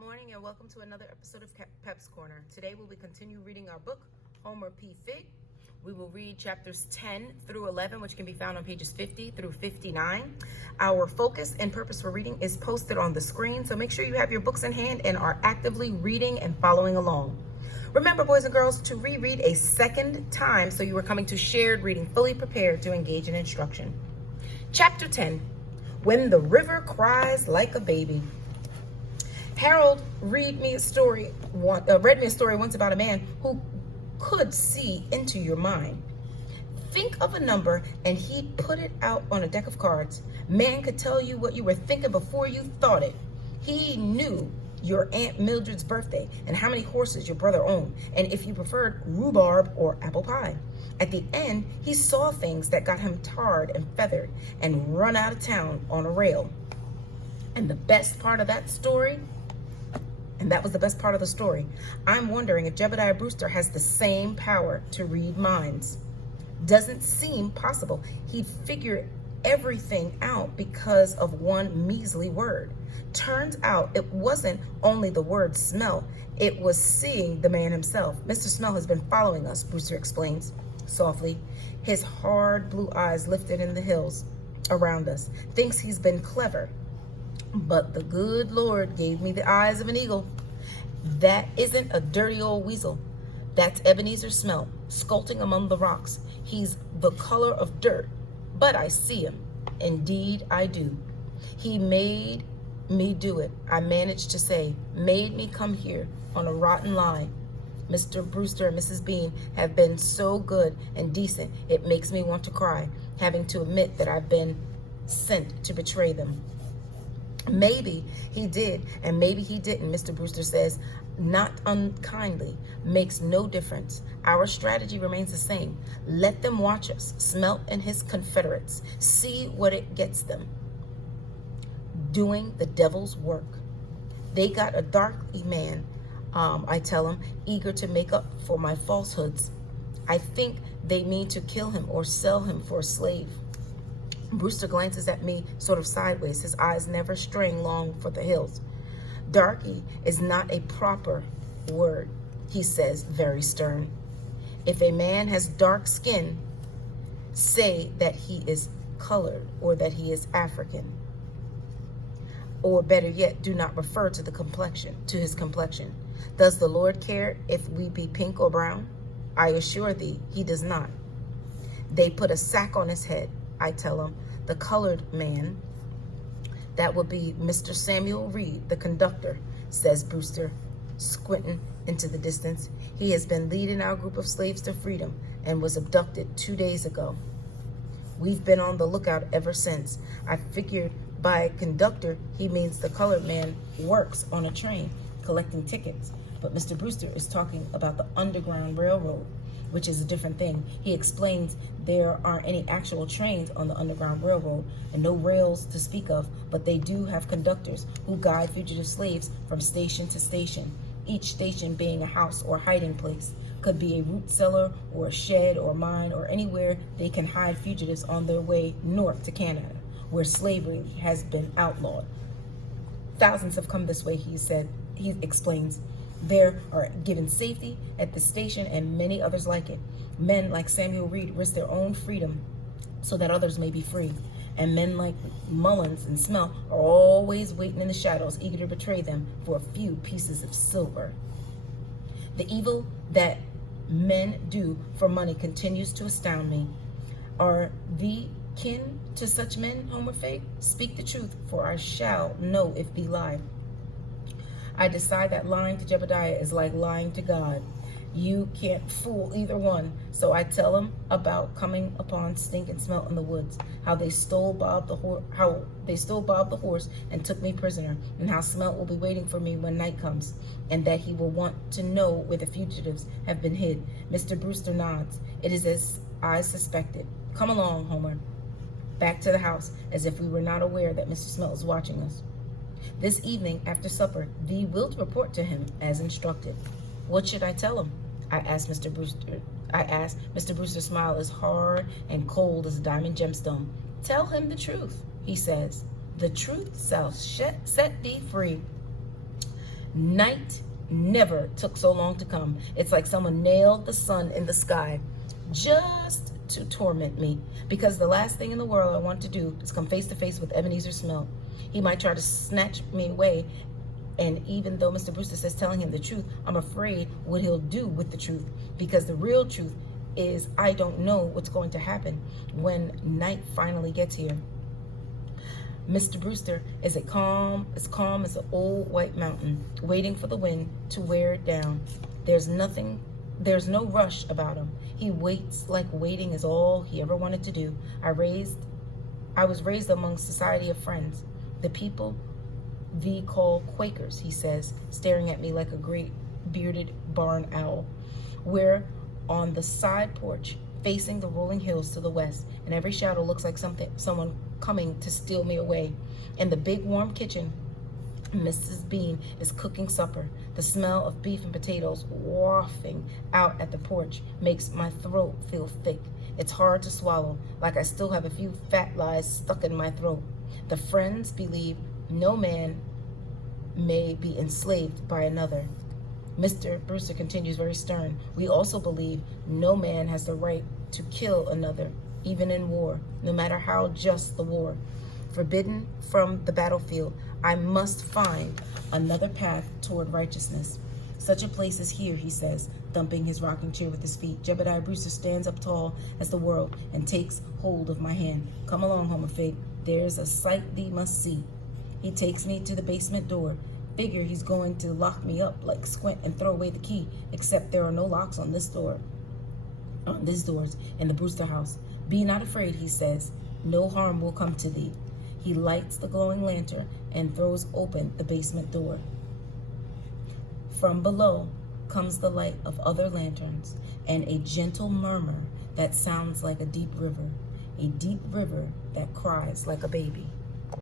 morning and welcome to another episode of Pep's Corner. Today we'll continue reading our book, Homer P. Figg. We will read chapters 10 through 11, which can be found on pages 50 through 59. Our focus and purpose for reading is posted on the screen, so make sure you have your books in hand and are actively reading and following along. Remember, boys and girls, to reread a second time so you are coming to shared reading, fully prepared to engage in instruction. Chapter 10, When the River Cries Like a Baby. Harold read me a story once about a man who could see into your mind. Think of a number and he'd put it out on a deck of cards. Man could tell you what you were thinking before you thought it. He knew your Aunt Mildred's birthday and how many horses your brother owned, and if you preferred rhubarb or apple pie. At the end, he saw things that got him tarred and feathered and run out of town on a rail. And the best part of that story, and that was the best part of the story, I'm wondering if Jebediah Brewster has the same power to read minds. Doesn't seem possible. He'd figured everything out because of one measly word. Turns out it wasn't only the word smell, it was seeing the man himself. Mr. Smell has been following us, Brewster explains softly, his hard blue eyes lifted in the hills around us. Thinks he's been clever. But the good Lord gave me the eyes of an eagle. That isn't a dirty old weasel. That's Ebenezer Smell, skulking among the rocks. He's the color of dirt, but I see him. Indeed, I do. He made me do it. I managed to say, made me come here on a rotten lie. Mr. Brewster and Mrs. Bean have been so good and decent, it makes me want to cry, having to admit that I've been sent to betray them. Maybe he did, and maybe he didn't, Mr. Brewster says, not unkindly. Makes no difference. Our strategy remains the same. Let them watch us, Smelt and his confederates. See what it gets them. Doing the devil's work. They got a darky man, I tell him, eager to make up for my falsehoods. I think they mean to kill him or sell him for a slave. Brewster glances at me sort of sideways, his eyes never straying long for the hills. Darky is not a proper word, he says, very stern. If a man has dark skin, say that he is colored or that he is African. Or better yet, do not refer to his complexion. Does the Lord care if we be pink or brown? I assure thee, he does not. They put a sack on his head, I tell him, the colored man. That would be Mr. Samuel Reed, the conductor, says Brewster, squinting into the distance. He has been leading our group of slaves to freedom and was abducted 2 days ago. We've been on the lookout ever since. I figured by conductor, he means the colored man works on a train collecting tickets. But Mr. Brewster is talking about the Underground Railroad, which is a different thing. He explains there aren't any actual trains on the Underground Railroad and no rails to speak of, but they do have conductors who guide fugitive slaves from station to station, each station being a house or hiding place. Could be a root cellar or a shed or mine or anywhere they can hide fugitives on their way north to Canada, where slavery has been outlawed. Thousands have come this way, he explains. There are given safety at the station and many others like it. Men like Samuel Reed risk their own freedom so that others may be free. And men like Mullins and Smell are always waiting in the shadows, eager to betray them for a few pieces of silver. The evil that men do for money continues to astound me. Are thee kin to such men, Homer Figg? Speak the truth, for I shall know if thee lie. I decide that lying to Jebediah is like lying to God. You can't fool either one. So I tell him about coming upon Stink and Smelt in the woods, how they stole Bob the horse and took me prisoner, and how Smelt will be waiting for me when night comes, and that he will want to know where the fugitives have been hid. Mr. Brewster nods. It is as I suspected. Come along, Homer. Back to the house, as if we were not aware that Mr. Smelt is watching us. This evening, after supper, thee wilt report to him as instructed. What should I tell him? I asked Mr. Brewster. Mr. Brewster's smile is hard and cold as a diamond gemstone. Tell him the truth, he says. The truth shall set thee free. Night never took so long to come. It's like someone nailed the sun in the sky just to torment me, because the last thing in the world I want to do is come face to face with Ebenezer Smell. He might try to snatch me away, and even though Mr. Brewster says telling him the truth, I'm afraid what he'll do with the truth, because the real truth is I don't know what's going to happen when night finally gets here. Mr. Brewster is calm as an old white mountain, waiting for the wind to wear it down. There's no rush about him. He waits like waiting is all he ever wanted to do. I was raised among society of friends, the people thee call Quakers, he says, staring at me like a great bearded barn owl. We're on the side porch, facing the rolling hills to the west, and every shadow looks like someone coming to steal me away. In the big warm kitchen, Mrs. Bean is cooking supper. The smell of beef and potatoes wafting out at the porch makes my throat feel thick. It's hard to swallow, like I still have a few fat lies stuck in my throat. The friends believe no man may be enslaved by another. Mr. Brewster continues very stern. We also believe no man has the right to kill another, even in war, no matter how just the war. Forbidden from the battlefield, I must find another path toward righteousness. Such a place is here, he says, thumping his rocking chair with his feet. Jebediah Brewster stands up tall as the world and takes hold of my hand. Come along, Homer Figg. There's a sight thee must see. He takes me to the basement door. Figure he's going to lock me up like Squint and throw away the key, except there are no locks on these doors in the Brewster house. Be not afraid, he says. No harm will come to thee. He lights the glowing lantern and throws open the basement door. From below comes the light of other lanterns and a gentle murmur that sounds like a deep river that cries like a baby.